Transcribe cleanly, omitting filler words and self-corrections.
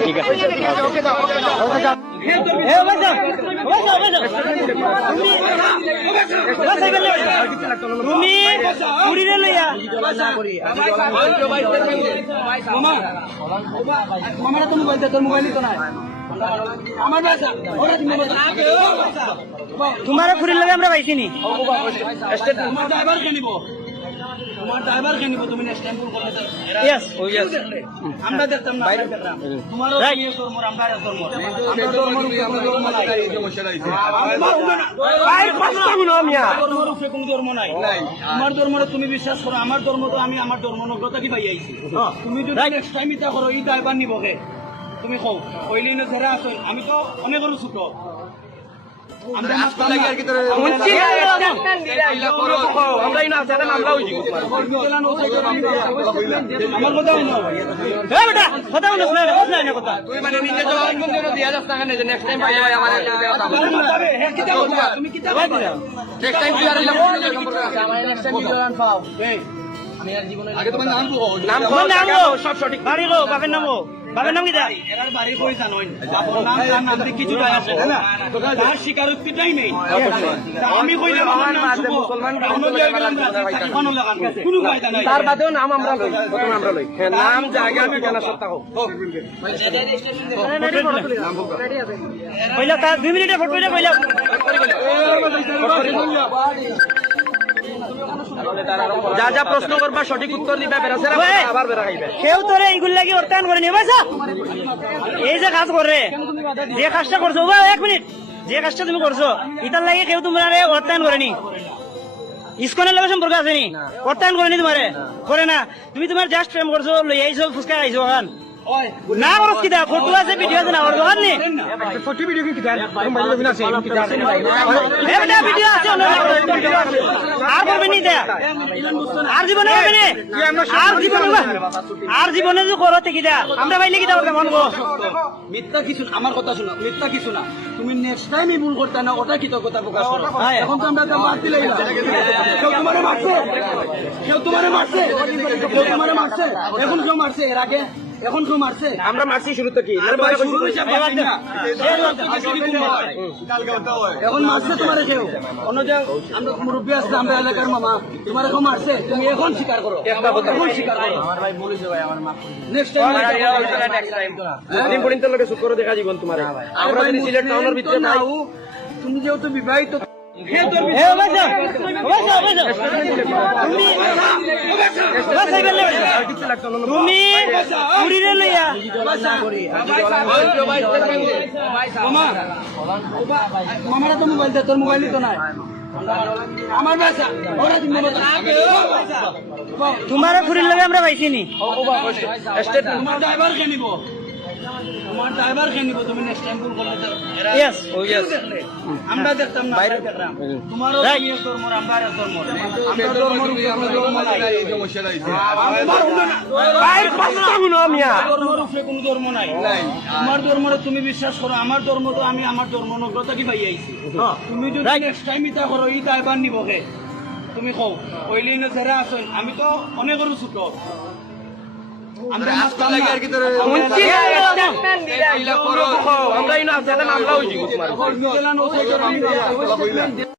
ঠিক আছে তুমি পুরীরে লইয়া তুমি বলতে তোর মোবাইল তো নাই তোমার ফুরির লগে আমরা পাইছিনি তোমার ড্রাইভার কে নিব তুমি নেক্সট টাইম ফোন করলে यस ও यस আমরা দেখতাম না তোমারও নিয়ে তোর মোর আমরা তোর মোর আমরা তোর মোর এই সমস্যা নাই ভাই পাঁচটা গুণ মিয়া তোর মোর উপরে কোন ধর্ম নাই আমার ধর্ম তুমি বিশ্বাস করো আমার ধর্ম তো আমি আমার ধর্ম নগ্রতা কি পাই আইছি তুমি যদি নেক্সট টাইম ইতা করো এই ড্রাইভার নিব কে তুমি কও কইলি না যারা আছেন আমি তো অনেক বড় ছোট আমরা আজকে লাগি আর কি তোর মুন্সি আমরা ইনা আছে না মামলা হই যাব আমার কথা হইলো এ বেটা কথা হইলো না না কথা তুই মানে নিজে জবাব কোন দিন দিয়া যাস না কেন যে নেক্সট টাইম ভাই আমার কথা তুমি কি কথা নেক্সট টাইম তুই আর সম্পর্ক আছে আমার নেক্সট টাইম নিউজিল্যান্ড পাও আমি আর জীবনে আগে তোমার নাম সব সঠিক বাড়ি গো বাপের নামও বাবার নাম কি দা এরার বাড়ি কই জানোই বাবার নাম তার নাম দিয়ে কিছু যায় আছে না তার স্বীকারোক্তিটাই নেই আমি কইলাম আমার নাম মুসলমান কোন লাগান কোনো ফায়দা নাই তার বাদেও নাম আমরা লই প্রথম আমরা লই নাম জায়গা ঠিকানা সব থাকো নাম হোক কইলা তার 2 মিনিটে ফটো কইলা কইলা যা যা প্রশ্ন করবা সঠিক উত্তর দিবা বেরাসেরা আবার বেরা খাইবে কেউ তোরে এইগুলা লাগি অর্থায়ন করে নিয়ে বাইসা এই যে কাজ করে যে কাজটা করছো ও 1 মিনিট যে কাজটা তুমি করছো এটার লাগি কেউ তোমারে অর্থায়ন করেনি ইসকনের লগে সম্পর্ক আছে নি অর্থায়ন করেনি তোমারে করে না তুমি তোমার জাস্ট প্রেম করছো লই আইছো ফুসকা আইছো খান না করছ কি দা ফটো আছে ভিডিও আছে না ওর দোকান নি ফটো ভিডিও কি দাও মোবাইল বিনা আছে কি দাও এ বেটা ভিডিও আছে আর করবে নি দা আর জীবনে হবে নি আর জীবনে যদি করতে কি দা আমরা বাইলে কি দাও মন গো মিথ্যা কিছু আমার কথা শুনো মিথ্যা কিছু না তুমি নেক্সট টাইম এই ভুল করতে না ওটা কি তো কথা প্রকাশ করো এখন তো আমরা মার দিলাই না কেউ তোমারে মারছে এখন কেউ মারছে এর আগে এখন কেউ মারছে আমরা মারছি শুরুতে কি এখন মারছে তোমার কেউ অন্য যে আমরা মুরব্বী আসলে আমরা এলাকার মামা তোমার কেউ মারছে তুমি এখন স্বীকার করো এখন স্বীকার করো আমার ভাই বলেছে ভাই আমার মাফ নেক্সট টাইম দিন পর্যন্ত লোকে শুক্র দেখা জীবন তোমার আমরা যদি সিলেট টাউনের ভিতরে নাও তুমি যেহেতু বিবাহিত তুমি পুরীরে লইয়া মামারা তো মোবাইল তোর মোবাইল তো নাই আমার বাসা তোমার পুরীর লগে আমরা পাইছিনি তোমার ড্রাইভার কে নিব তোমার ড্রাইভার কে নিব তুমি নেক্সট টাইম ফোন করলে यस ও यस আমরা দেখতাম না তোমারও নিয়ে তোর মোর আমরা তোর মোর আমরা তোর মোর এই সমস্যা নাই ভাই পাঁচটা গুণ মিয়া তোর মোর উপরে কোনো ধর্ম নাই আমার ধর্মরে তুমি বিশ্বাস করো আমার ধর্ম তো আমি আমার ধর্ম নগ্রতা কি পাই আইছি তুমি যদি নেক্সট টাইম ইতা করো এই ড্রাইভার নিব কে তুমি কও কইলি না যারা আছেন আমি তো অনেক বড় ছোট আমরা আজকে লাগি আর কি তোর মুন্সি আমরা ইনা আছে না মামলা হই যাব তোমার